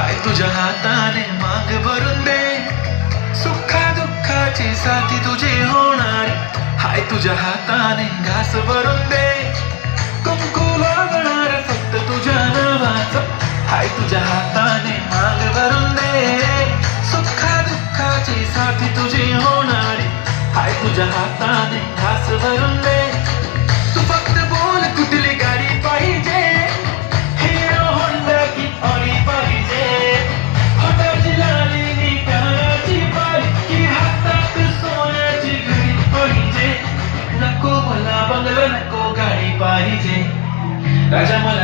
हाय तुझ्या हाताने माग भरून दे. सुखा दुःखाची साथी तुझी होणार. हाय तुझ्या हाताने घास भरून दे. कुंकू लागणार फक्त तुझ्या नावाचं. हाय तुझ्या हाताने माग भरून दे. सुखा दुःखाची साथी तुझी होणार. हाय तुझ्या हाताने घास भरून दे. राजा मला